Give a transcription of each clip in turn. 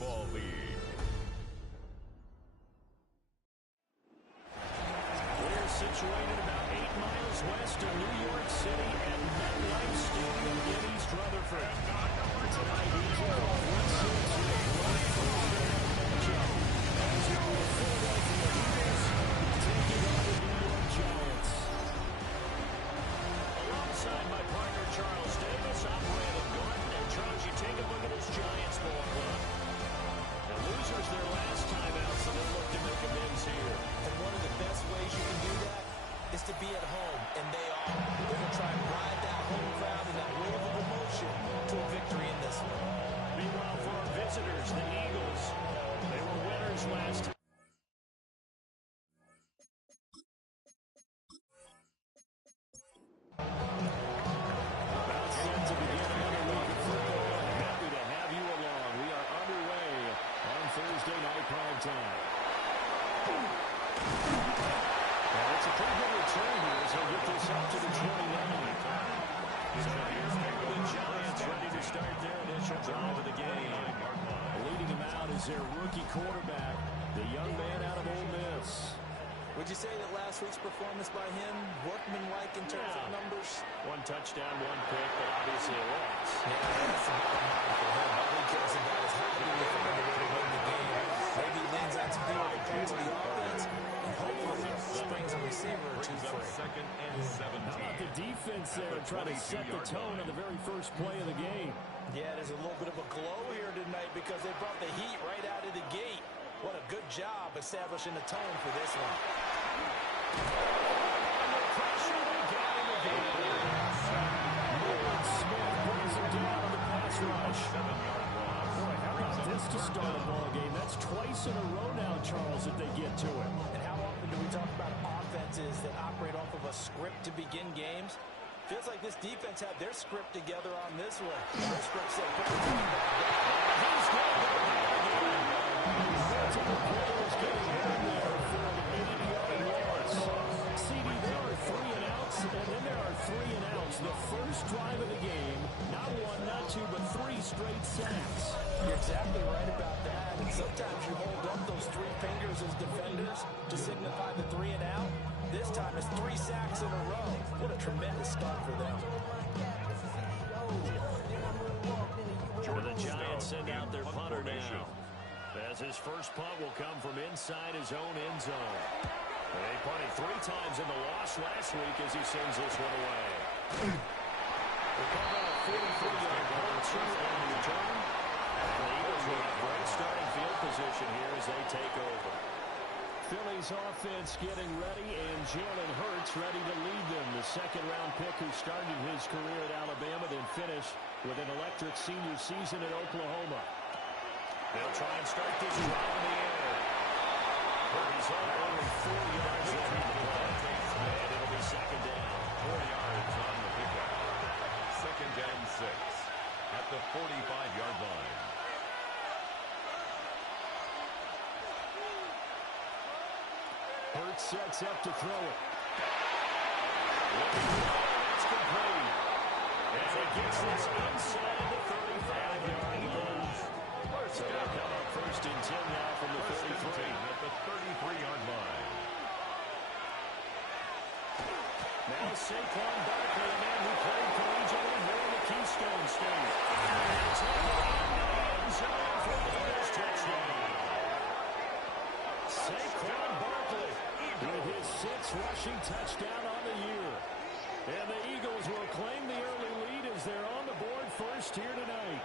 Football League. We're situated about 8 miles west of New York City at MetLife Stadium in East Rutherford. Tonight, we kick off week 6 with one Thursday night matchup. As the Philadelphia Eagles taking on the New York Giants. Alongside my partner, Charles Davis, I'm Brandon Gordon. And Charles, you take a look at this Giants ball club. The losers their last time out, so they look to make amends here. And one of the best ways you can do that is to be at home, and they are. They're going to try and ride that home crowd and that wave of emotion to a victory in this one. Meanwhile, for our visitors, the Eagles, they were winners last time. About set to begin another week of football. Happy to have you along. We are underway on Thursday night prime time. Well, it's a pretty good return here as they'll get this up to the 29. So here's the Giants ready to start their initial drive of the game. Leading them out is their rookie quarterback, the young man out of Ole Miss. Would you say that last week's performance by him, workmanlike in terms of numbers? One touchdown, one pick, but obviously a loss. Yeah, that's the bottom line for him. All he cares about is how do we find a way to win the game. Maybe he leans out to do it parts of the offense, and hopefully springs a receiver or two for him. Second and 17. How about the defense there trying to set the tone on the very first play of the game? Yeah, there's a little bit of a glow here tonight because they brought the heat right out of the gate. What a good job establishing the tone for this one. Under pressure, they got him again. Nolan Smith brings him down on the pass rush. Boy, how about this to start a ball game? That's twice in a row now, Charles, if they get to it. And how often do we talk about offenses that operate off of a script to begin games? Feels like this defense had their script together on this one. Their script said, he's going to go again. Multiple players getting in there for an 80-yard loss. CD, there are 3 and outs, and then there are 3 and outs. The first drive of the game, not 1, not 2, but 3 straight sacks. You're exactly right about that. And sometimes you hold up those 3 fingers as defenders to signify the 3 and out. This time it's 3 sacks in a row. What a tremendous start for them. The Giants send out their punter now. As his first punt will come from inside his own end zone. They punted 3 times in the loss last week as he sends this one away. They call that a 43-yard punt on the return. And the Eagles will have great starting field position here as they take over. Philly's offense getting ready, and Jalen Hurts ready to lead them. The second-round pick who started his career at Alabama, then finished with an electric senior season at Oklahoma. They'll try and start this drive in the air. He's only 4 yards into the play, and it'll be second down. 4 yards on the pickup. Second and 6 at the 45-yard line. Hurts sets up to throw it. It's complete. And it gets this inside the 35-yard line. So they'll come up first and 10 now from the 33. At the 33-yard line. Now Saquon Barkley, a man who played collegiately here in the Keystone State. And taken out in the end zone for the first touchdown. Saquon Barkley with his 6th rushing touchdown on the year. And the Eagles will claim the early lead as they're on the board first here tonight.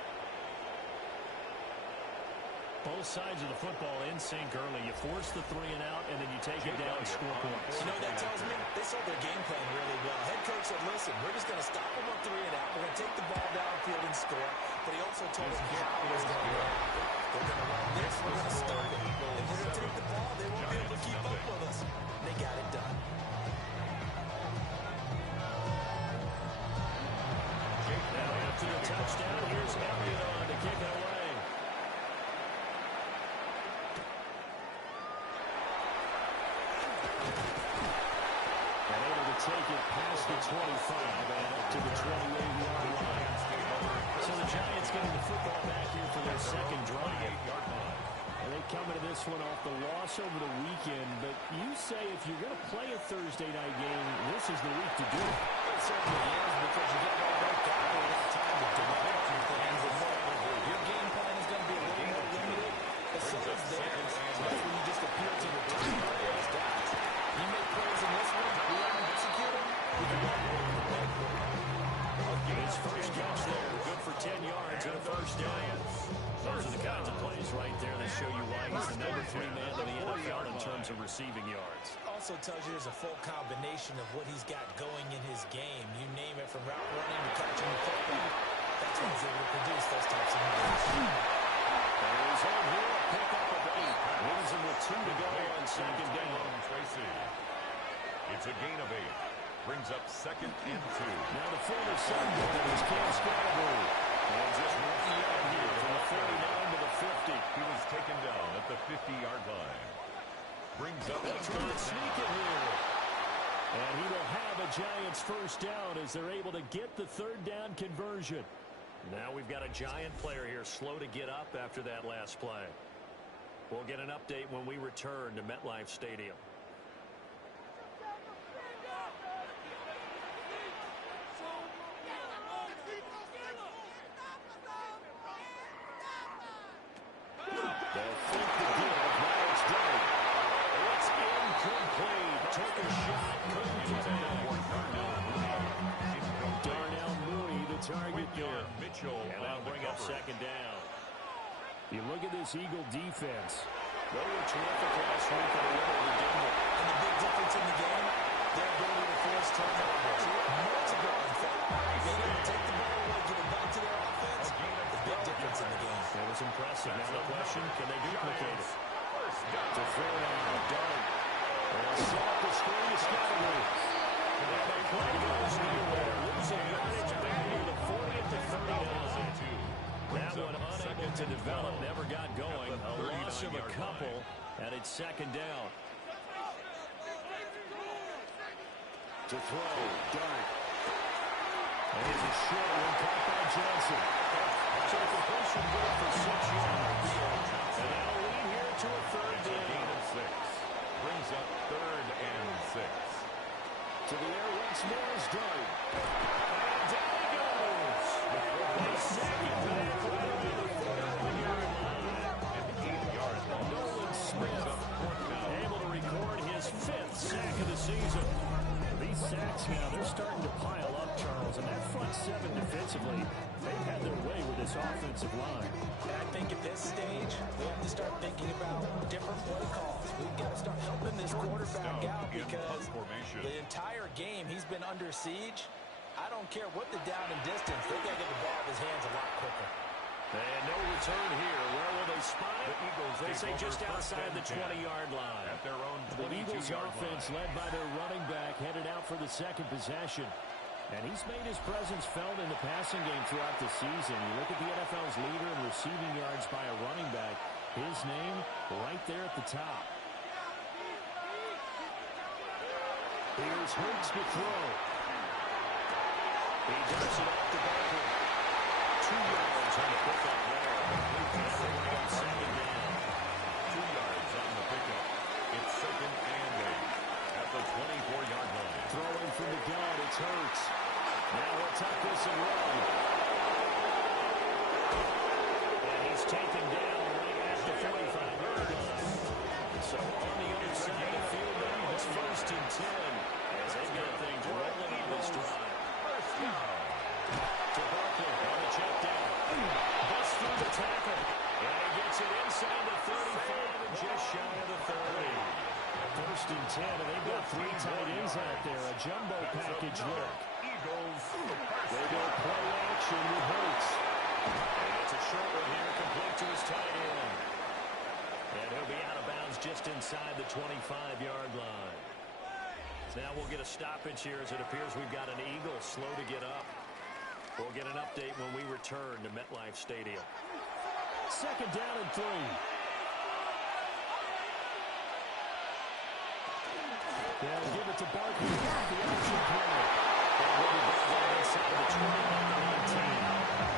Both sides of the football in sync early. You force the 3 and out, and then you take it down and score points. You know what that tells me? They sold their game plan really well. Head coach said, listen, we're just going to stop them on 3 and out. We're going to take the ball downfield and score. But he also told them how it was going to go. They're going to run this. We're going to stop it. And we're going to take the ball. They won't be able to keep up with us. And they got it done. Now after the touchdown, here's Elliott on to kick it away. And able to take it past the 25 and up to the 28-yard line. So the Giants getting the football back here for their second drive. They come into this one off the loss over the weekend, but you say if you're going to play a Thursday night game, this is the week to do it. It certainly is, because you get all worked out and have time to develop your things. And your game plan is going to be a little more limited, but so is theirs. So that's when you just appeal to your team or those guys. You make plays in this one, we don't execute them, we can walk away with the win. His first catch there, good for 10 yards and a first down. Those are the kinds of plays right there that show you why he's the number 3 man in the NFL in terms of receiving yards. Also tells you there's a full combination of what he's got going in his game. You name it, from route running to catching the football. That's why he's able to produce those types of numbers. There is home here, a pickup of 8. Leaves him with 2 to go on second down. Tracy. It's a gain of 8. Brings up second and 2. Now the former Sunday is Cam Scarborough. And just 1 yard here from the 49 to the 50. He was taken down at the 50-yard line. Brings up They'll try to sneak it here. And he will have a Giants first down as they're able to get the third down conversion. Now we've got a Giant player here slow to get up after that last play. We'll get an update when we return to MetLife Stadium. They'll think the give. Now it's done. It's incomplete. Took a shot. Couldn't get it. Darnell Mooney, the target there. And that'll bring up second down. You look at this Eagle defense. They were terrific last week on the win over Denver. And the big difference in the game, their ability to force turnovers. Multiple, in fact. Being able to take the ball away, give it back to their offense. The big difference in the game. That was impressive. Now the question, can they duplicate it? To throw down, Dart. And set up the screen to Scotty. And the play goes nowhere. Losing yardage back near the 40th to 39. That one unable to develop, never got going. A loss of a couple, and it's second down. To throw, Dart. And here's a short one caught by Johnson. So the completion good for 6 yards. And now a lead here to a third down. 6. Brings up third and 6. To the air once more is Dart. And down he goes. A second back right around the 41-yard line. And 8 yards long. Nolan Smith able to record his 5th sack of the season. These sacks now, they're starting to pile up, Charles. And that front 7 defensively, they've had their way with this offensive line. And I think at this stage, we have to start thinking about different play calls. We've got to start helping this quarterback out, because the entire game he's been under siege. I don't care what the down and distance. They've got to get the ball in his hands a lot quicker. And no return here. Where will they spot it? The Eagles, they say just outside the 20-yard line. At their own 22-yard line. The Eagles offense led by their running back headed out for the second possession. And he's made his presence felt in the passing game throughout the season. You look at the NFL's leader in receiving yards by a running back. His name right there at the top. Here's Hurts to throw. He does it off the Barkley. 2 yards on the pickup there. And second down. 2 yards on the pickup. It's second and 8 at the 24-yard line. Throwing from the gun, it's Hurts. Now he'll tuck this and run. And he's taken down right at the 45-yard line. So on the other side of the field now, it's first and 10. As they've got things rolling on this drive. First down. To Barkley on the check down. Busts through the tackle. And he gets it inside the 35 and just shy of the 30. First and 10, and they've got 3 tight ends out there. A jumbo package look. Eagles. They go play action with Hurts. And it's a short one here, complete to his tight end. And he'll be out of bounds just inside the 25-yard line. Now we'll get a stoppage here as it appears we've got an Eagle slow to get up. We'll get an update when we return to MetLife Stadium. Second down and 3. They'll give it to Barkley. The option play. And he'll be back inside the 20 on the 19.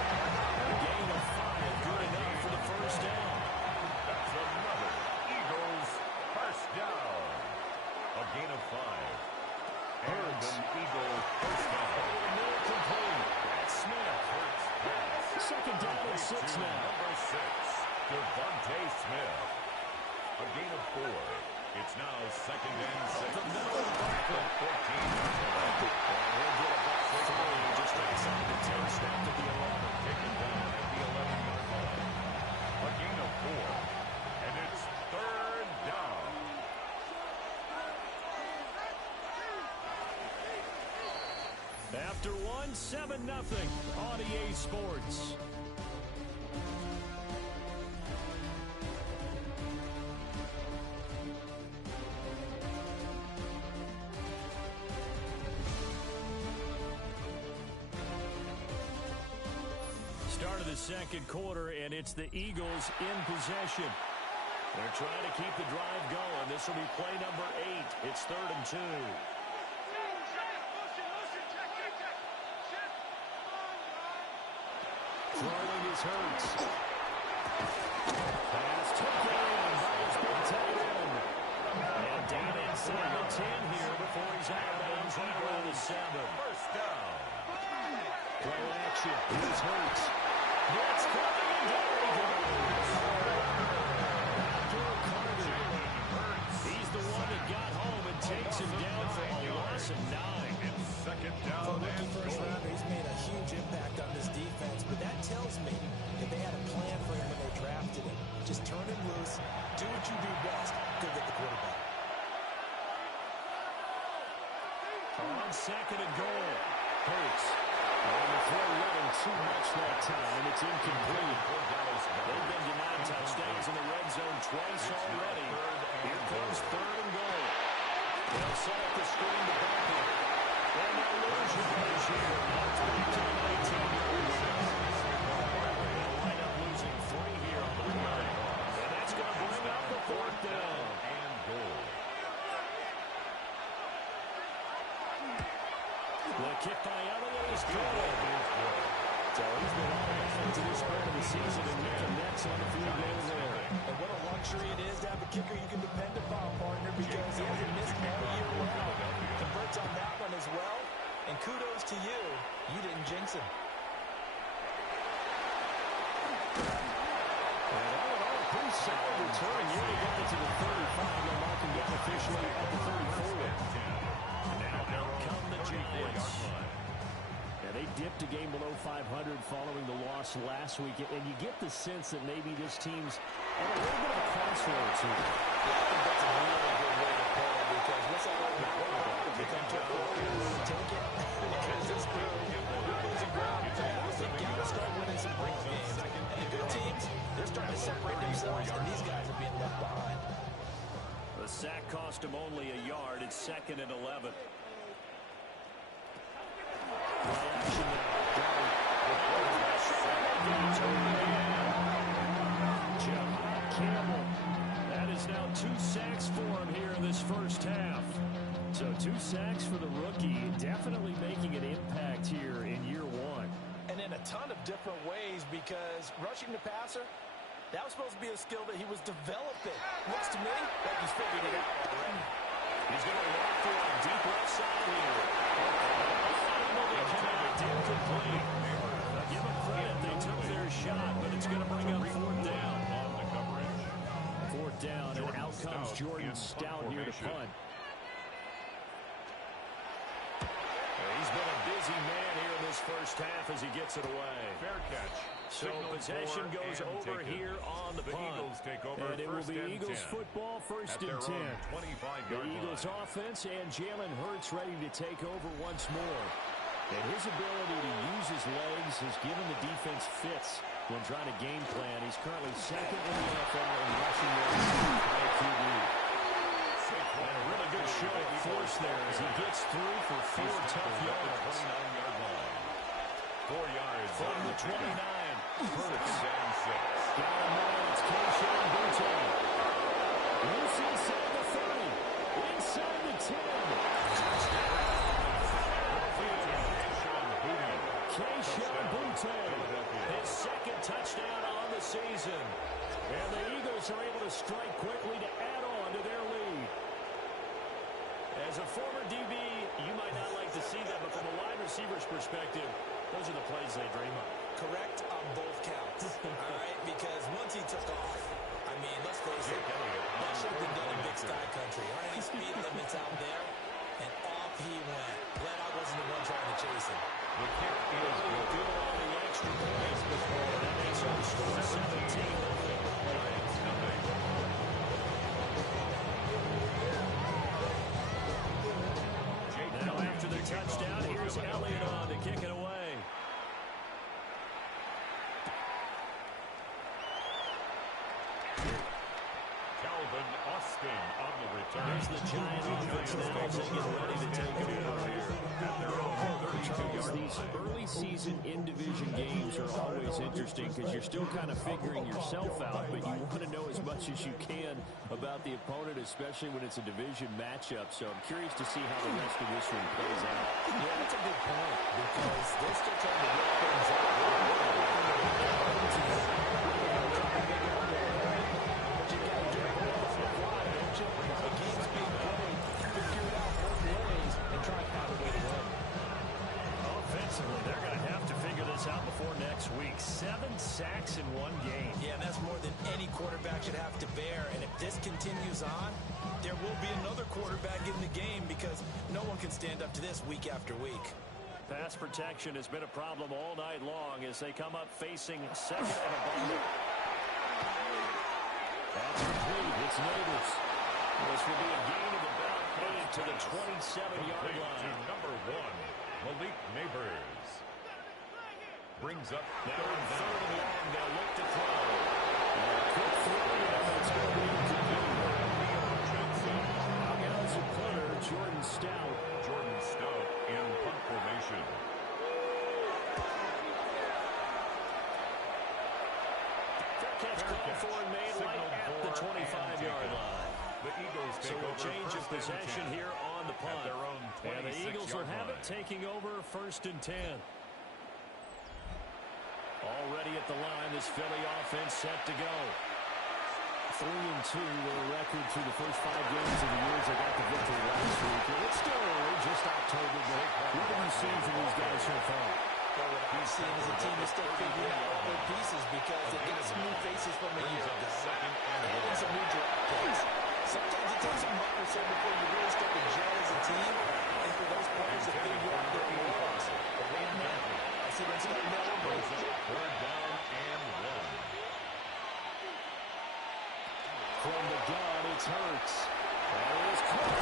six now. Number 6, Devontae Smith. A gain of 4. It's now 2nd and 6. The middle of the pocket. 14. And he'll get about 3 just outside the 10, snapped at the 11. Taken down at the 11-yard line. A gain of 4. And it's 3rd down. After one, 7-0 on EA Sports. Start of the second quarter, and it's the Eagles in possession. They're trying to keep the drive going. This will be play number 8. It's 3rd and 2. Throwing is Hurts. Pass taken in by his big tight end. And down inside the 10 here before he's out of bounds right around the 7. First down. Play action. Here's Hurts. Blitz coming and down he goes. He's the one that got home and takes him down for a loss of 9. It's 2nd For down a rookie and first goal. rounder, he's made a huge impact on this defense, but that tells me that they had a plan for him when they drafted him. Just turn him loose, do what you do best, go get the quarterback. On 2nd and goal. Hurts. And the throw running too much that time. It's incomplete. They've been denied touchdowns in the red zone twice already. Here comes 3rd and goal. They'll set up the screen to Buckley. And they'll lose yardage here. That's back to the 19-yard line. They'll wind up losing 3 here on the play. And that's going to bring up the 4th down. And goal. The kick by Elliott is good. So he's been on offense in this part of the season and making nets on the field goal there. And what a luxury it is to have a kicker you can depend upon, partner, because he hasn't missed all year round. Converts on that one as well. And kudos to you. You didn't jinx him. And all in all, pretty solid return. Nearly got it to the 35. They'll mark him down officially at the 34. Now out come the Giants. And they dipped a game below 500 following the loss last week. And you get the sense that maybe this team's at a little bit of a crossroads here. Yeah, I think that's a really good way to put it, because what's that word? If you come to a quarter, take it. Because this crew, you're losing ground fast. They've got to start winning some ball games. And the good teams, they're starting to separate themselves, and these guys are being left behind. The sack cost him only a yard. It's 2nd and 11. Play action now. John Campbell. That is now 2 sacks for him here in this first half. So 2 sacks for the rookie. Definitely making an impact here in year 1. And in a ton of different ways, because rushing the passer, that was supposed to be a skill that he was developing. Looks to me like he's figured it out already. He's going to walk through on deep left side here. Able to connect, incomplete. Now give them credit, they took their shot, but it's going to bring up 4th down. On the coverage. 4th down, and out comes Jordan Stout here to punt. He's been a busy man here in this first half as he gets it away. Fair catch. So Signal possession for goes and over taken. here on the punt. Eagles take over And it will first be and Eagles 10. football, 1st At and their 10. own 25-yard The Eagles line. offense and Jalen Hurts ready to take over once more. And his ability to use his legs has given the defense fits when trying to game plan. He's currently 2nd in the NFL in rushing yards by a QB. And a really good show of force there as he gets through for 4 tough yards. 29-yard line. 4 yards From the 29. Hurts. Down 6. Got him there. It's Keyshawn Boutte. Loose inside the 30. Inside the 10. Keyshawn Boutte. His 2nd touchdown on the season. And the Eagles are able to strike quickly to add on to their lead. As a former DB, you might not like to see that, but from a wide receiver's perspective, those are the plays they dream of. correct on both counts. All right, because once he took off, I mean, let's face it, that should have been done in Big Sky Country. There aren't any speed limits out there, and off he went. Glad I wasn't the one trying to chase him. The kick is good on the extra point. That makes our score 17-0. Now after the touchdown, here's Elliott on to kick it away. Calvin Austin on the return. There's the Giant offense now as they get ready to take over here. Charles, these early season in-division games are always interesting because you're still kind of figuring yourself out, but you want to know as much as you can about the opponent, especially when it's a division matchup. So I'm curious to see how the rest of this one plays out. Yeah, that's a good point because they're still trying to work things out. Offensively, they're going to have to figure this out before next week. 7 sacks in one game. Yeah, and that's more than any quarterback should have to bear. And if this continues on, there will be another quarterback in the game because no one can stand up to this week after week. Pass protection has been a problem all night long as they come up facing second and a bundle. That's complete. It's Neighbors. This will be a gain of about 8 to the 27-yard line. To number 1, Malik Neighbors. Brings up Now in third and long, they'll look to throw. Quick throw, and it's going to be incomplete. Now as a punter, Jordan Stout. Jordan Stout in punt formation. Fair catch called for and made right at the 25-yard line. The Eagles take So a over change of first and possession 10 here on the punt. at their own And the Eagles will 26-yard have it line. taking over first and 10. Already at the line, this Philly offense set to go. 3-2, their record through the first 5 games of the year. They got the victory last week. It's still early, just October, but what have you seen from these guys so far? Well, what I've seen is a team that's still figuring out all their pieces because they've got some new faces from a year ago. And some new draft picks. Sometimes it takes a month or so before you really start to gel as a team and for those players to figure out their roles. But right now, I see them starting to elevate. Third down and 1. From the gun, it's Hurts. That is caught.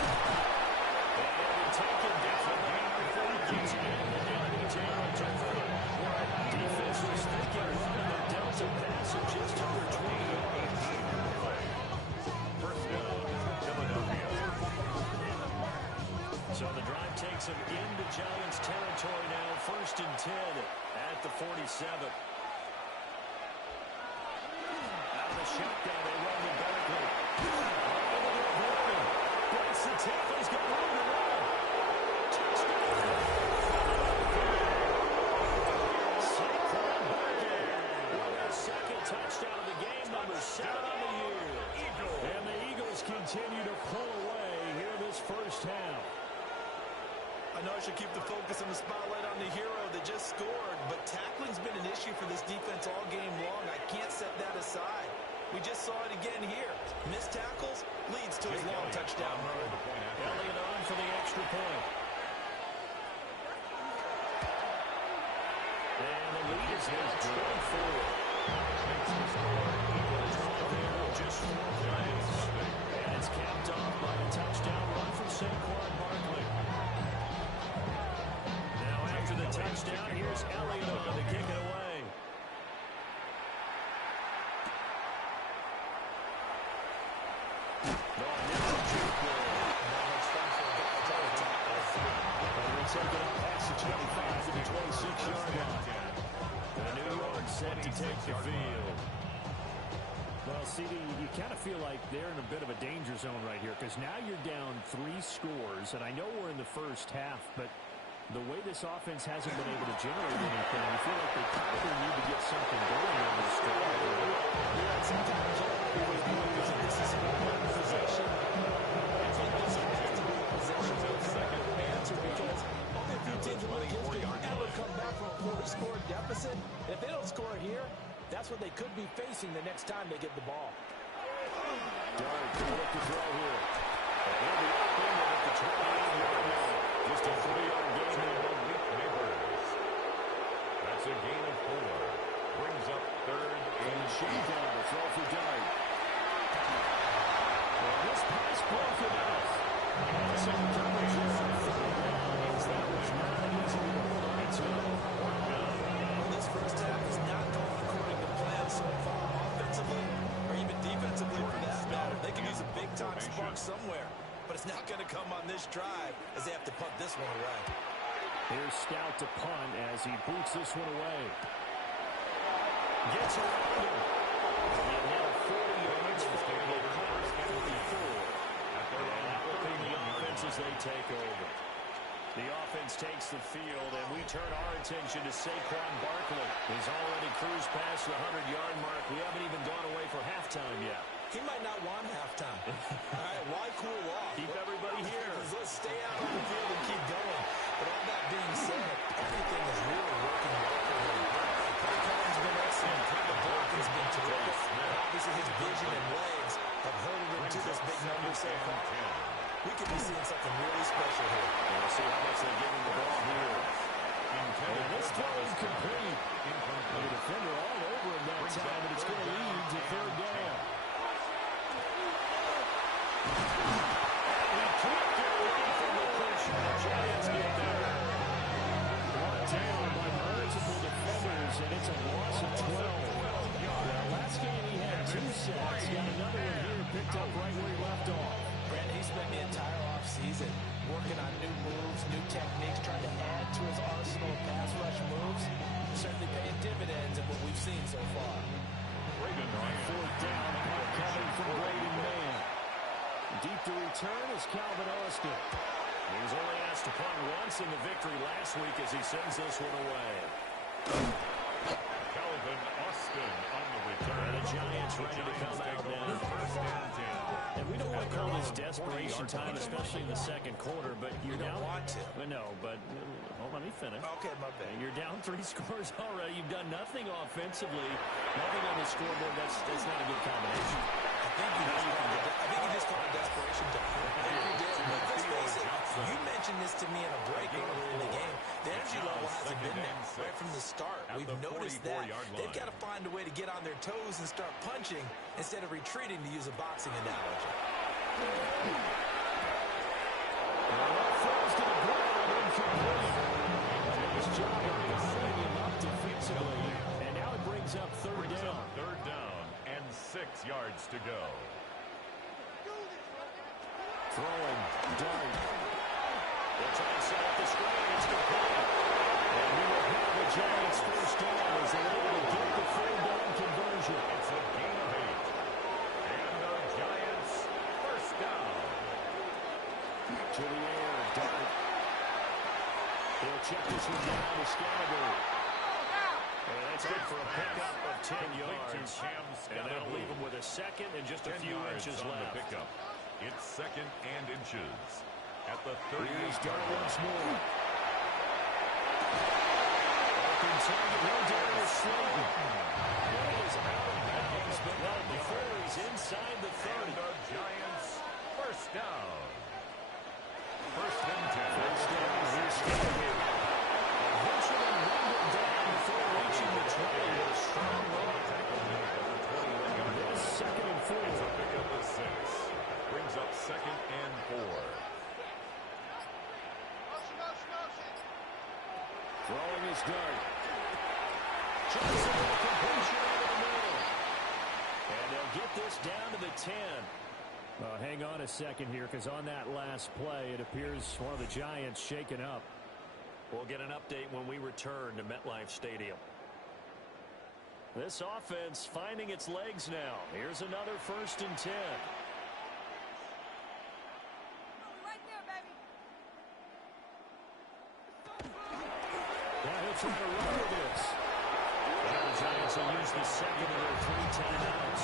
And taken down by number 42. Defense was thinking running the Delta pass of just under 20 yards. First down, Philadelphia. So the drive takes them into Giants territory now. First and 10 at the 47. Out of the shotgun, they run with Barkley. Breaks the tackle. He's got room to run. Touchdown. Saquon Barkley with their second touchdown of the game, number 7 on the year. And the Eagles continue to pull away here this first half. I know I should keep the focus and the spotlight on the hero that just scored, but tackling's been an issue for this defense all game long. I can't set that aside. We just saw it again here. Missed tackles leads to his long touchdown run. Elliott on for the extra point. And the lead is now 24. Just 4 plays. And it's capped off by a touchdown run from Saquon Barkley. Now after the touchdown, here's Elliott on to kick it away. Take it up past the 25 to the 26-yard line. The New York set to take the field. Well, CD, you kind of feel like they're in a bit of a danger zone right here because now you're down 3 scores, and I know we're in the first half, but the way this offense hasn't been able to generate anything, you feel like they probably need to get something going on this drive. Yeah, sometimes all we always do is this is one possession. I think this has to be a possession with a second answer because only a few teams in my history ever come back from a 40-score deficit If they don't score here, that's what they could be facing the next time they get the ball. Dart can look to throw here. And he'll be up in at the 28-yard line. Just a 3-yard gain in the weak neighbors. That's a gain of 4. Brings up 3rd and shakedown to throw for Dart. Well, this pass broken off. And some coverage here on 3rd down means that was not an easy one to hold on to. Well, this first half is not going according to plan so far, offensively or even defensively for that matter. They can use a big-time spark somewhere, but it's not going to come on this drive as they have to punt this one away. Here's Stout to punt as he boots this one away. Gets around him. And now 40 yards for the first and 44. And that will be the offense as they take over. The offense takes the field, and we turn our attention to Saquon Barkley. He's already cruised past the 100-yard mark. We haven't even gone away for halftime yet. He might not want halftime. All right, why cool off? Keep everybody here. Let's stay out on the field and keep going. But all that being said, everything is really working well for him. The play calling's been excellent. The block has been terrific. Obviously, his vision and legs have herded him to this big number so far. We could be seeing something really special here. We'll see how much they give him the ball here. And this throw is complete. The defender all over him that time, but it's going to lead to 3rd down. He can't get away from the pressure. The Giants get there. Brought down by multiple defenders, and it's a loss of 12. Last game he had 2 sacks. Got another one here, picked up right where he left off. Brent, he spent the entire offseason working on new moves, new techniques, trying to add to his arsenal of pass rush moves. Certainly paying dividends in what we've seen so far. Braden Mann. 4th down, punt coming from Braden Mann. Deep to return is Calvin Austin. He was only asked to punt once in the victory last week as he sends this one away. Calvin Austin on the return. And the Giants ready to come out now. 1st and 10. And we don't want to call this desperation time, especially in the second quarter, but you're down. Want to. No, but hold on, let me finish. Okay, my bad. You're down 3 scores already. You've done nothing offensively, nothing on the scoreboard. That's not a good combination. I think you just called it desperation time. I think you did. But let's face it, you mentioned this to me in a break earlier in the game. The energy level hasn't been there right from the start. We've noticed that. They've got to find a way to get on their toes and start punching instead of retreating, to use a boxing analogy. Falls to the ground, incomplete. Nice job of setting him up defensively. And now it brings up 3rd down. 3rd down and 6 yards to go. Throwing, Dart. They'll try to set up the screen. It's complete. And we will have the Giants 1st down as they're able to get the 3rd down conversion. It's a gain of 8. And the Giants 1st down. To the air, Dart. They'll check this one down to Scalabrine. And that's good for a pickup of 10 yards. And that'll leave them with a second and just a few inches left. Pickup. It's 2nd and inches. At the 30. Here's Dart once more. Open target, no Darius Slayton. He is out of bounds, but not before he's inside the 30. And the Giants 1st down. 1st and 10. 1st down, here's Scalabrine. Eventually rumbled down before reaching the 20 with a strong run. This 2nd and 4. It's a pickup of 6. Brings up 2nd and 4. Throwing his Dart. Johnson with a completion over the middle. And they'll get this down to the 10. Hang on a second here, because on that last play, it appears one of the Giants shaken up. We'll get an update when we return to MetLife Stadium. This offense finding its legs now. Here's another 1st and 10. Now he'll try to run with this. Now the Giants will use the 2nd of their 3 timeouts.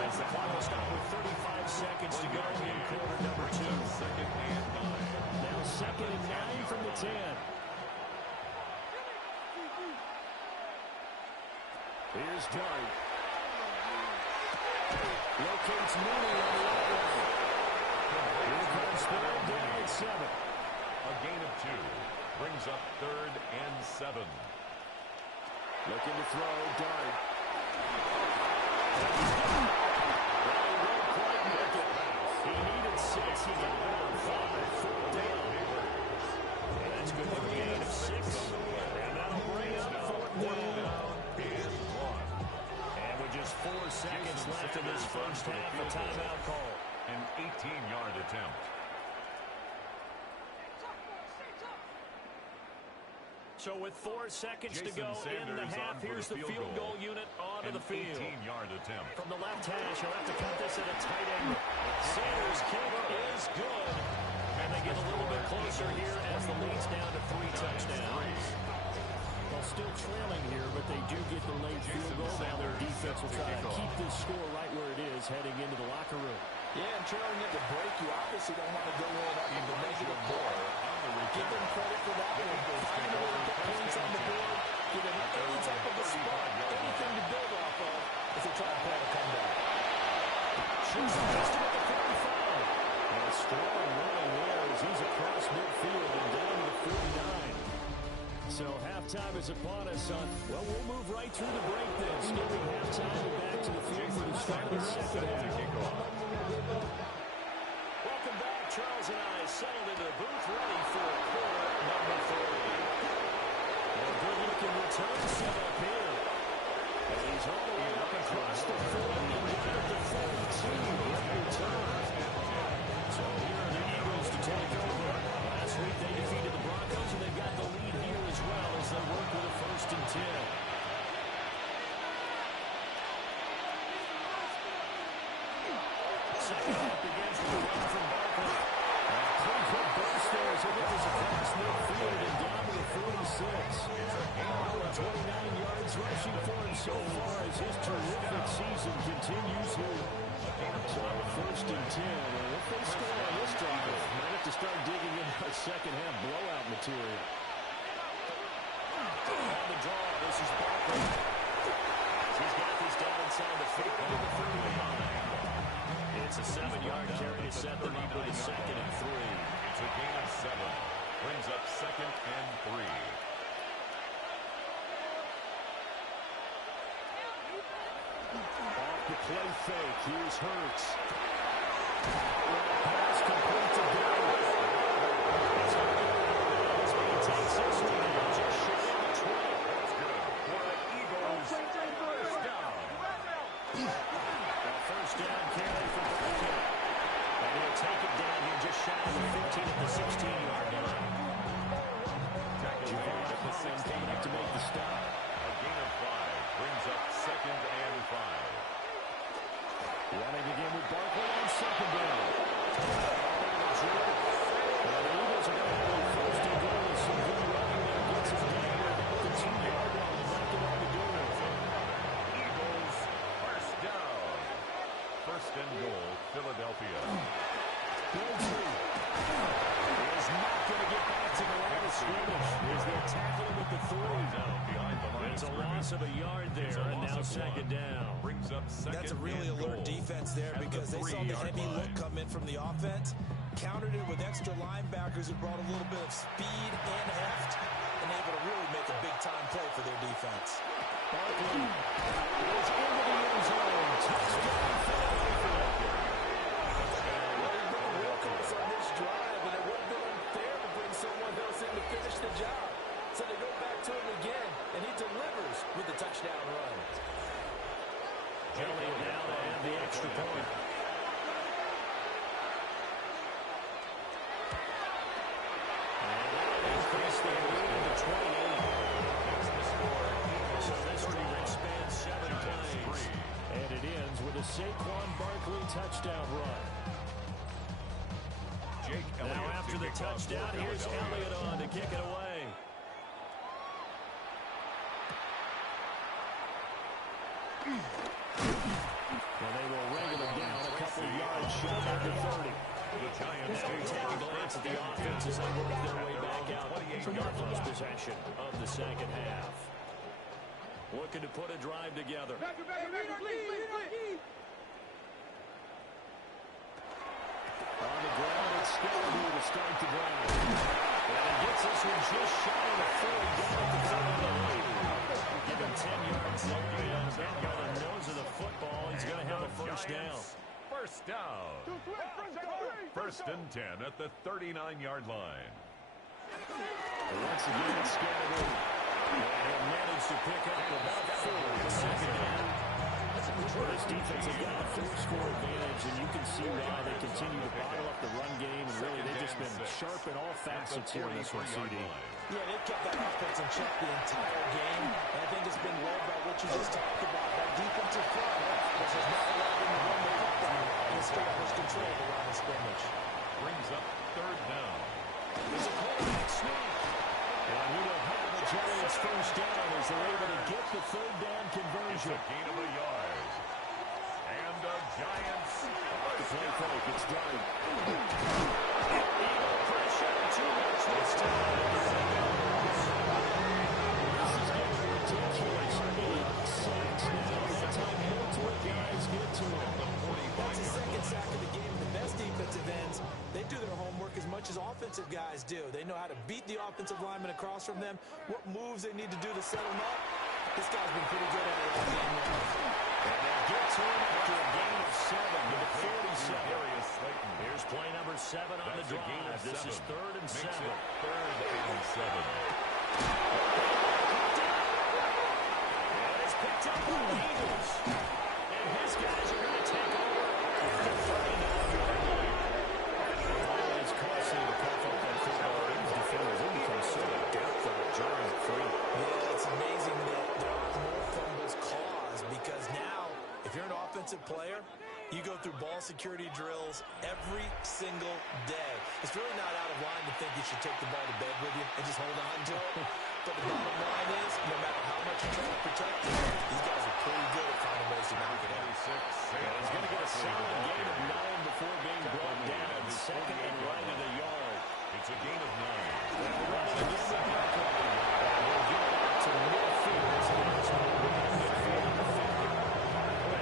As the clock will stop with 35 seconds to go in quarter number 2. 2nd and 9. Now 2nd and 9 from the 10. Here's Dart. Locates Mooney on the outline. Here comes third down at 7. A gain of 2 brings up 3rd and 7. Looking to throw, Dart. He needed 6. He got about 5. 4th down. And that's good for a gain of 6. And that'll bring up 4th down. And with just 4 seconds left in this first half, a timeout call. An 18-yard attempt. So with 4 seconds to go in the half, here's the field goal unit onto the field. 18-yard attempt. From the left hash, he'll have to cut this at a tight angle. Sanders' kick is good. And they get a little bit closer here as the lead's down to 3 touchdowns. Well, still trailing here, but they do get the late field goal. Now their defense will try to keep this score right where it is heading into the locker room. Yeah, and trailing at the break, you obviously don't want to go in up in the negative board. Give them credit for that one. Find a way to put points on the board. Give them any type of a spot, anything to build off of as they try to plan a comeback. Shoots just at the 45. And a strong running there as he's across midfield and down to the 49. So halftime is upon us, son. Well, we'll move right through the break then. Skipping halftime and back to the field for the start of the second half. Welcome back. Charles and I settled into the booth ready for quarter number 3. A good-looking return set up here. And he's all the way up across the 40 and down at the 42. Great return. So here are the Eagles to take over. Last week they defeated the Broncos, and they've got the lead here as well as they work with a 1st and 10. Second half begins with a run from Barkley. And a quick burst there as he goes across midfield and down to the 46. Over 29 yards rushing for him so far as his terrific season continues here. So 1st and 10. And if they score on this drive, might have to start digging in our second half blowout material. On the draw, this is Barkley. He's got this down inside the 50 to the 39. It's a 7-yard carry to set them up with a 2nd and 3. It's a gain of 7. Brings up 2nd and 3. Off the play fake. Here's Hurts. Pass complete to Garrett. Takes this one out. Just short of the 20. That's good. For the Eagles, first down. A 1st down carry for Barkley. And he'll take it down here just shy of the 15 at the 16-yard line. Javon Holland coming up to make the stop. A gain of 5 brings up 2nd and 5. Running again with Barkley on 2nd down. And the Eagles are going to have a 1st and goal with some good running there. Gets it down to about the 2-yard line. Nothing on the door. Eagles, first down. 1st and goal, Philadelphia. Billsy is not going to get back to the line of scrimmage. As they tackle him with the 3. Down behind the line. It's a loss of a yard there, and now 2nd down. Brings up 2nd. That's a really alert defense there because they saw the heavy look come in from the offense, countered it with extra linebackers who brought a little bit of speed and heft, and able to really make a big-time play for their defense. Barkley is into the end zone. Touchdown, Philadelphia. They've been real close on this drive, and it would have been unfair to bring someone else in to finish the job. So they go back to him again, and he delivers with the touchdown run. Elliott now to add the extra point. And that'll increase the lead to 28. So this one expands 7 plays. And it ends with a Saquon Barkley touchdown run. Now after the touchdown, here's Elliott on to kick it away. Well, they will wrangle it down a couple of yards short of the 30. The Giants do take a glance at the offense as they work their way back out for their first possession of the second half. looking to put a drive together. On the ground, it's Scalaboo to start the drive. And he gets this one just shy of the 40. Give him 10 yards there, and about by the nose of the football, he's going to have a first down. First down. First and 10 at the 39-yard line. Once again, it's Scalaboo. And he'll manage to pick up about 4 in the second half. This defense has got a 4-score advantage, and you can see why they continue to bottle up the run game, and really they've just been sharp in all facets here in this one, CD. Yeah, they've kept that offense in check the entire game, and I think it's been led by what you just talked about, that defensive front, which has not allowed them to run the football and establish control of the line of scrimmage. Brings up third down. There's a quarterback sneak. And he will have the Giants first down as they're able to get the third down conversion. It's a gain of a yard. And the Giants off the play fake. It's done. Eagle pressure. Too much this time. This is getting ridiculous. 8 sacks now. By the time multiple guys get to him. That's the second sack of the game. The best defensive ends, they do their homework as much as offensive guys do. They know how to beat the offensive lineman across from them, what moves they need to do to set them up. This guy's been pretty good at it all game long. And they get to him after a gain of 7 to the 47. Here's play number 7 on the drive. This is 3rd and 7. 3rd and 7. And it's picked up by the Eagles. And his guys are going to take over at the 39-yard line. It's costly to cough up that football. These defenders, they become so adept at jarring free. Yeah, it's amazing that there aren't more fumbles caused, because now, if you're an offensive player, you go through ball security drills every single day. It's really not out of line to think you should take the ball to bed with you and just hold on to it. But the bottom line is, no matter how much you try to protect it, these guys are pretty good at finding ways to knock it out. And he's going to get a solid gain of 9 before being brought down. Second and right of the yard. It's a gain of 9. And running against the back line. And we'll get back to midfield. So that's what we're going to midfield.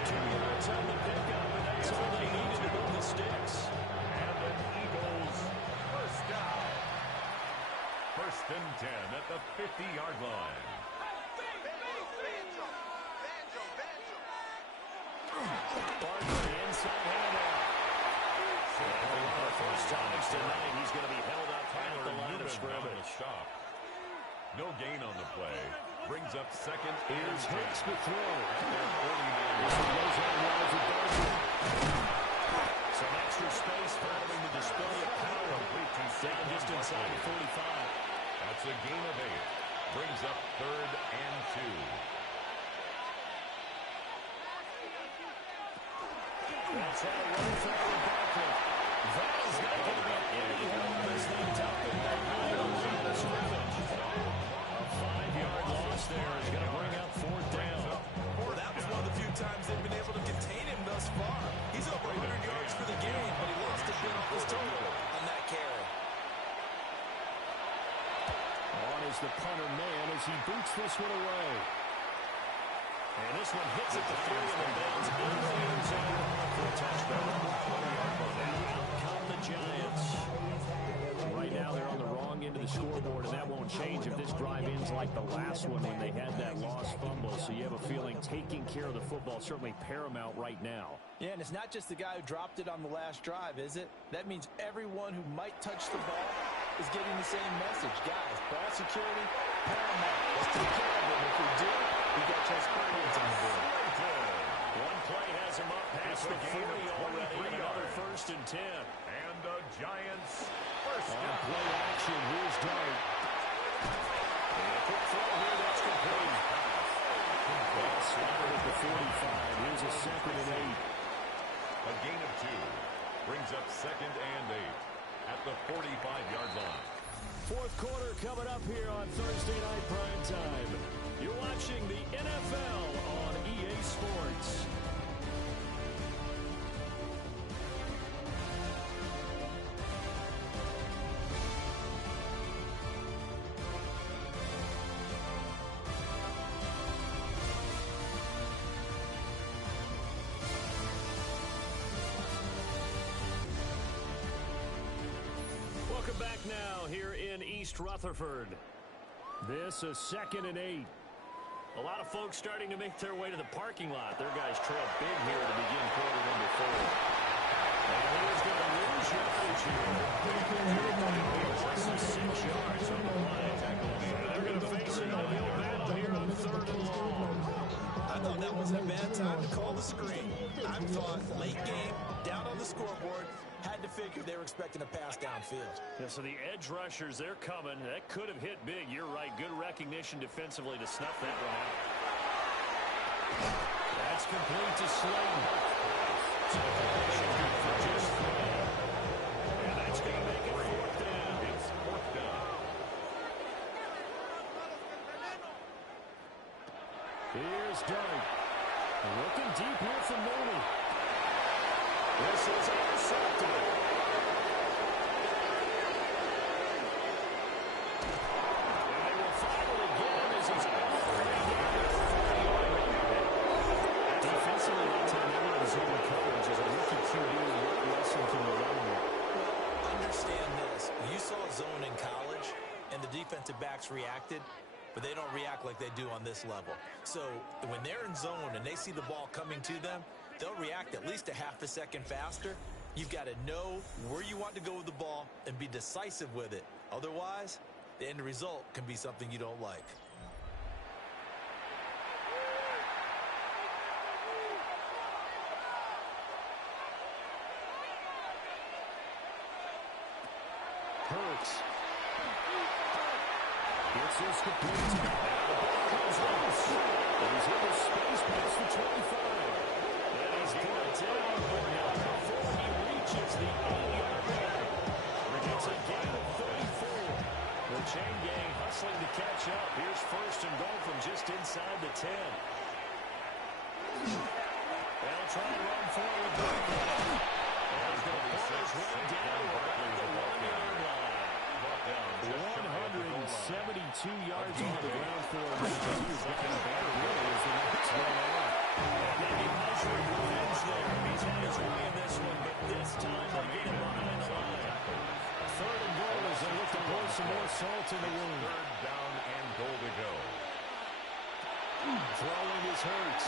2 yards on the pickup, and that's all they needed to move the sticks. And the Eagles first down. First and 10 at the 50-yard line. Barkley inside handoff. And one of the first times tonight, he's going to be held up at the line of scrimmage. No gain on the play. Brings up second. Here's Hicks to throw. This one goes on wide for Barkley. Some extra space following the display of power. Down just inside the 45. That's a gain of 8. Brings up 3rd and 2. That's how one forward Barkley. That is not going to be any help as they dump it back on the scrimmage. A 5-yard loss there is going to bring up 4th down. Well, that was one of the few times they've been able to contain him thus far. He's over 100 yards for the game, but he lost a bit off his total on that carry. On is the punter man as he boots this one away. And this one hits at the 3 and then bounds into the end zone for a touchdown. And out come the Giants. Right now they're on the wrong end of the scoreboard, and that won't change if this drive ends like the last one when they had that lost fumble. So you have a feeling taking care of the football is certainly paramount right now. Yeah, and it's not just the guy who dropped it on the last drive, is it? That means everyone who might touch the ball is getting the same message. Guys, ball security, paramount. Let's take care of it. If we do, we've got Chase Perkins on the board. One play has him up past the 40 already, and another 1st and 10. And the Giants first on down. play action, here's Dart. And a quick throw here, that's complete. Ball slotted at the 45. Here's a 2nd and 8. A gain of 2. Brings up 2nd and 8 at the 45-yard line. 4th quarter coming up here on Thursday Night Prime Time. You're watching the NFL on EA Sports. now here in East Rutherford. This is 2nd and 8. A lot of folks starting to make their way to the parking lot. Their guys trail big here to begin quarter number 4. And he is going to lose yardage here. This is 6 yards on the play. And they're going to face an uphill battle here on 3rd and long. I thought that was a bad time to call the screen. I thought late game, down on the scoreboard, had to figure they were expecting a pass downfield. Yeah, so the edge rushers, they're coming. That could have hit big. You're right. Good recognition defensively to snuff that one out. That's complete to Slayton. For just 3. And that's going to make it 4th down. It's 4th down. Here's Dart. Looking deep here for Mooney. This is intercepted. And they will finally get him as he's out for a defensively, that time they were in zone coverage as a rookie QB. What lesson can we learn here? Well, understand this. You saw zone in college, and the defensive backs reacted, but they don't react like they do on this level. So when they're in zone and they see the ball coming to them, they'll react at least a half a second faster. You've got to know where you want to go with the ball and be decisive with it. Otherwise, the end result can be something you don't like. Hurts. It's his complete. He's in the space past the 25. And he's brought down before he reaches the 8-yard line. It's a gain of 34. The chain gang hustling to catch up. Here's 1st and goal from just inside the 10. They'll try and run forward. And he's going to pull his way down around the 1-yard line. 172 yards on the ground for him. He's getting better, really, as the next one on. Maybe measuring revenge there. He's had his way in this one, but this time they get him behind the line. 3rd and goal as they look to pour some more salt in the wound. 3rd down and goal to go. Throwing his Hurts.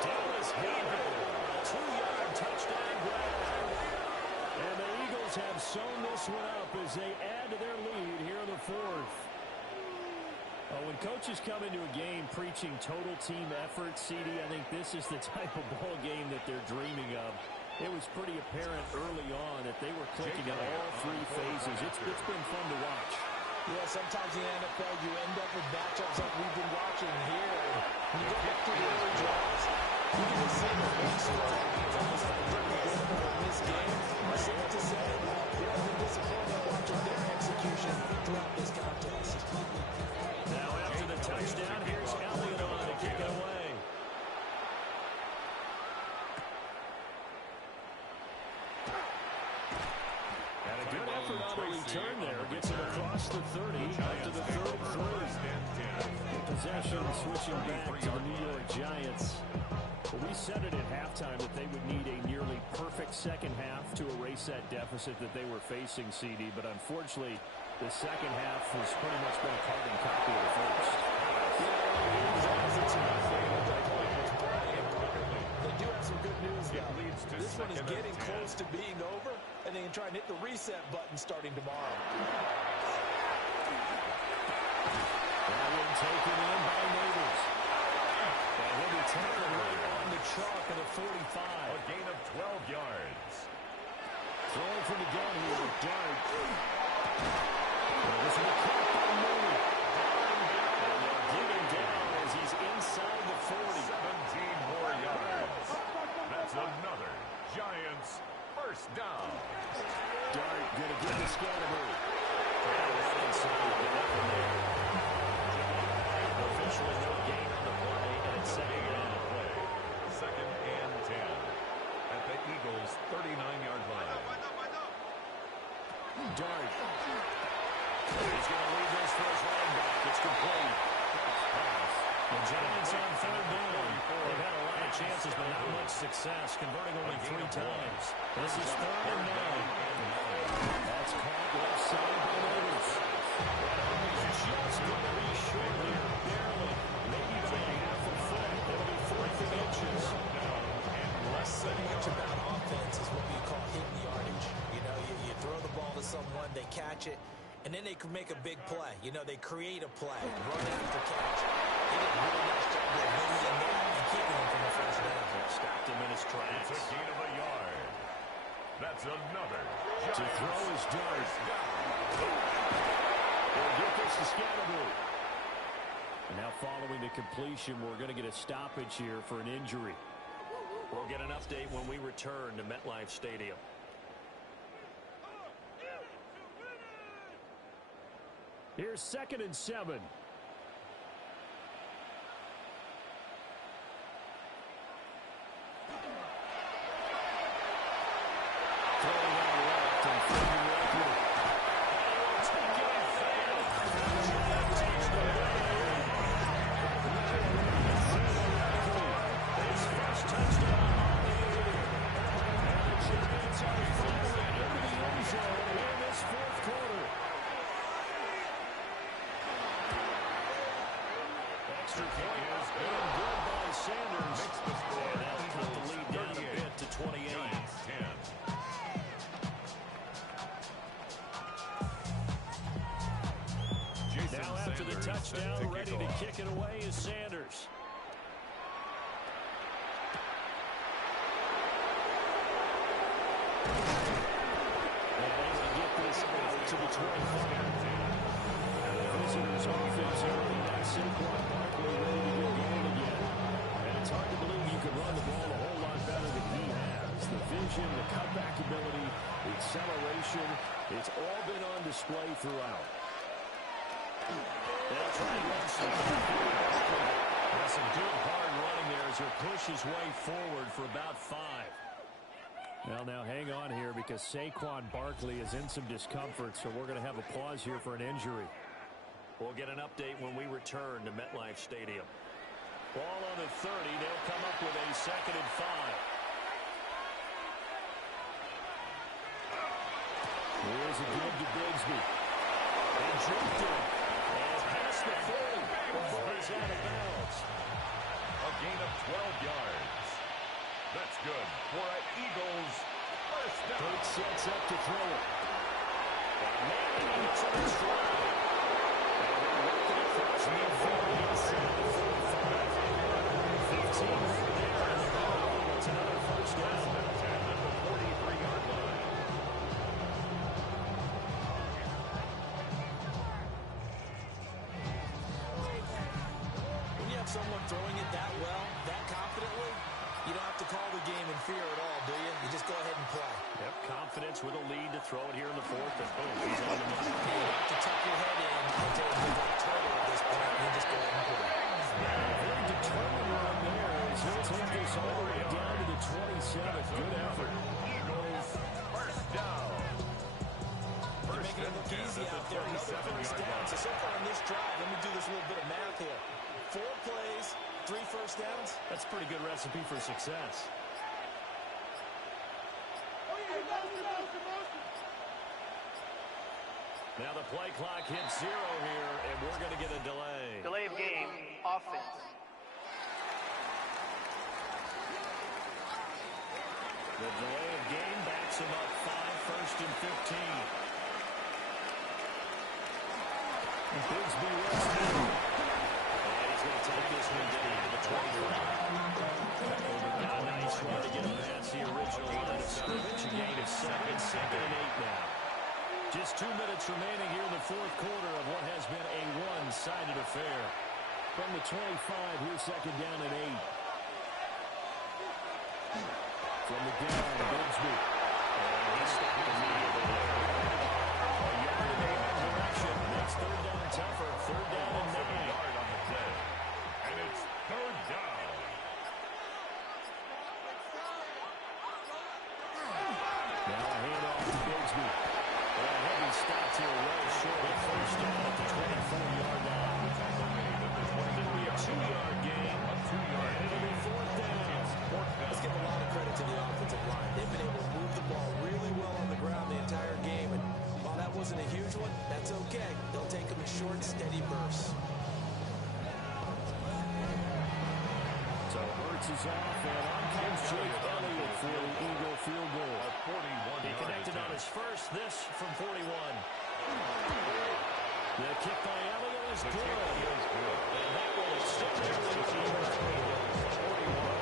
Dallas Hayden. 2-yard touchdown grab. And the Eagles have sewn this one up as they add to their lead here in the 4th. When coaches come into a game preaching total team effort, CD, I think this is the type of ball game that they're dreaming of. It was pretty apparent early on that they were clicking at all 3 phases. It's been fun to watch. Yeah, sometimes in the NFL you end up with matchups like we've been watching here. When you go back to the early drives, you can just see the one strike defense that didn't go in this game. Safe to say, we have been disappointed watching their execution throughout this contest. Now after the touchdown, here's Elliott on to kick it away. And a good effort on the return there. Gets it across the 30 up to the 33. Possession switching back to the New York Giants. Well, we said it at halftime that they would need a nearly perfect second half to erase that deficit that they were facing, CD. But unfortunately, the second half has pretty much been a carbon copy of the first. They do have some good news, though. This one is getting close to being over, and they can try and hit the reset button starting tomorrow. That one taken in by Neighbors. And he'll be taken right on the chalk of the 45. A gain of 12 yards. Throwing from the gun here with Dart. This will be caught by Mooney. And they'll get him down as he's inside the 40. 17 more yards. That's another Giants first down. Dart going to get the Scatterberg. Right inside the weapon there. Officially no gain on the play, and it's second down. 2nd and 10 at the Eagles' 39-yard line. Dart. He's going to leave this for his running back. It's complete. Pass The Giants on third down. They've had a lot of chances, but not much success, converting only 3 times. This is 3rd and 9. That's caught left side by Raiders. Just going to be short here, barely. Maybe by half a foot. It'll be 4th and inches. And less so much about offense is what we call hidden yardage. You know, you throw the ball to someone, they catch it, and then they can make a big play. You know, they create a play, run after catch. They did a really nice job of limiting that and keeping him from the first down. Stopped him in his tracks. It's a gain of a yard. That's another. To throw his dart. They'll get this to Scatterby. And now following the completion, we're going to get a stoppage here for an injury. We'll get an update when we return to MetLife Stadium. Here's 2nd and 7. Touchdown, ready to kick it away is Sanders. And able to get this out to the 25. Visitors offense here running that Saquon Barkley ready to get going again. And it's hard to believe you can run the ball a whole lot better than he has. The vision, the cutback ability, the acceleration, it's all been on display throughout. They'll try and run some good hard running there as he push his way forward for about 5. Well, now hang on here because Saquon Barkley is in some discomfort, so we're going to have a pause here for an injury. We'll get an update when we return to MetLife Stadium. Ball on the 30. They'll come up with a 2nd and 5. Here's a give to Bigsby. And dropped him. And past the 30. Before he's out of bounds. A gain of 12 yards. That's good for an Eagles first down. Burt sets up to throw it. And Madden hits on the stride. And they're working across midfield inside the 45. 15 right there. It's another first down. At the 43-yard line. When you have someone throwing it that well, that confidently, you don't have to call the game in fear at all, do you? You just go ahead and play. Yep, confidence with a lead to throw it here in the 4th, and boom, he's on the money. You don't have to tuck your head in and take a big turtle at this point. You just go ahead and play. Very determined run there as he'll take this all the way down to the 27th. Good effort. Eagles first down. They're making it look easy out there. Another first down. So far in this drive, let me do this little bit of math here. 4 plays, 3 first downs. That's a pretty good recipe for success. Now the play clock hits 0 here, and we're going to get a delay. Delay of game, offense. The delay of game backs him up 5, 1st and 15. And Bigsby runs through. And he's going to take this one down to the 25. Now a nice run to get him past the original line of scrimmage. A gain of 7, 2nd and 8 now. Just 2 minutes remaining here in the 4th quarter of what has been a one-sided affair. From the 25, here's 2nd down and 8. From the gun, Bigsby. And he stopped immediately. A yard in the right direction. Makes 3rd down tougher. 3rd down and 9. Yard on the play. And it's 3rd down. Now a handoff to Bigsby. A heavy stop here, well short of 1st down at the 24-yard line. It'll be a 2-yard one, that's okay. They'll take them in short, steady bursts. So Hurts is off, and on comes Jake Elliott for the Eagle field goal. He connected on his first, this from 41. The kick by Elliott is good. And that will extend their lead.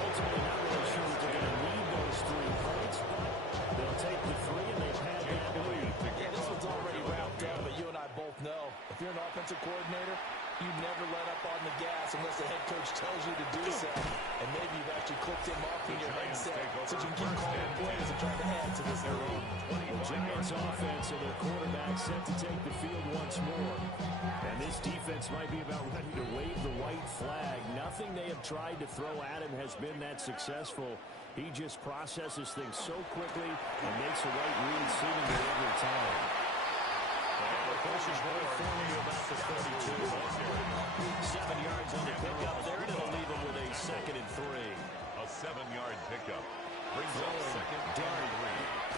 Ultimately, not really sure if they're going to need those 3 points, but they'll take the 3, and they've had that lead. Yeah, this one's already wrapped up, but you and I both know, if you're an offensive coordinator, you never let up on the gas unless the head coach tells you to do so. And maybe you've actually clicked him off in your headset so you can keep calling plays and trying to add to this lead. The Giants offense and their quarterback set to take the field once more. And this defense might be about ready to wave the white flag. Nothing they have tried to throw at him has been that successful. He just processes things so quickly and makes the right read seemingly every time. The coach is going for me about the 32. 7 yards on the pickup there, and it'll leave him with a 2nd and 3. A 7-yard pickup brings up 2nd and 3.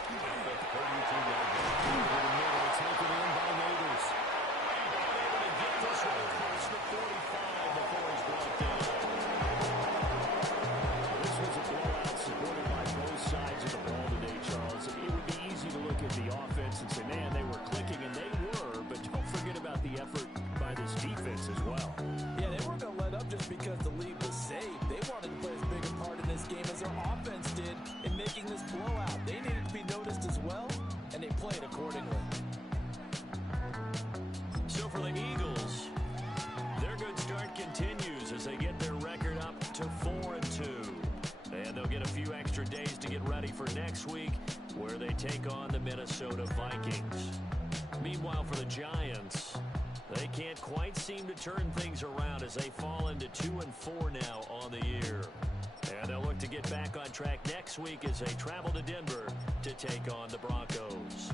At the 32-yard line. Over the middle, taken in by Neighbors. Able to get this one across the 45 before he's brought down. This was a blowout supported by both sides of the ball today, Charles. It would be easy to look at the offense and say, man, they were clicking, and they were, but don't forget about the effort by this defense as well. Yeah, they weren't going to let up just because the lead was saved. They wanted to play as big a part in this game as their offense did in making this blowout. They needed to be noticed as well, and they played accordingly. So for the Eagles, their good start continues as they get their record up to 4-2. And they'll get a few extra days to get ready for next week, where they take on the Minnesota Vikings. Meanwhile, for the Giants, they can't quite seem to turn things around as they fall into 2-4 now on the year. And they'll look to get back on track next week as they travel to Denver to take on the Broncos.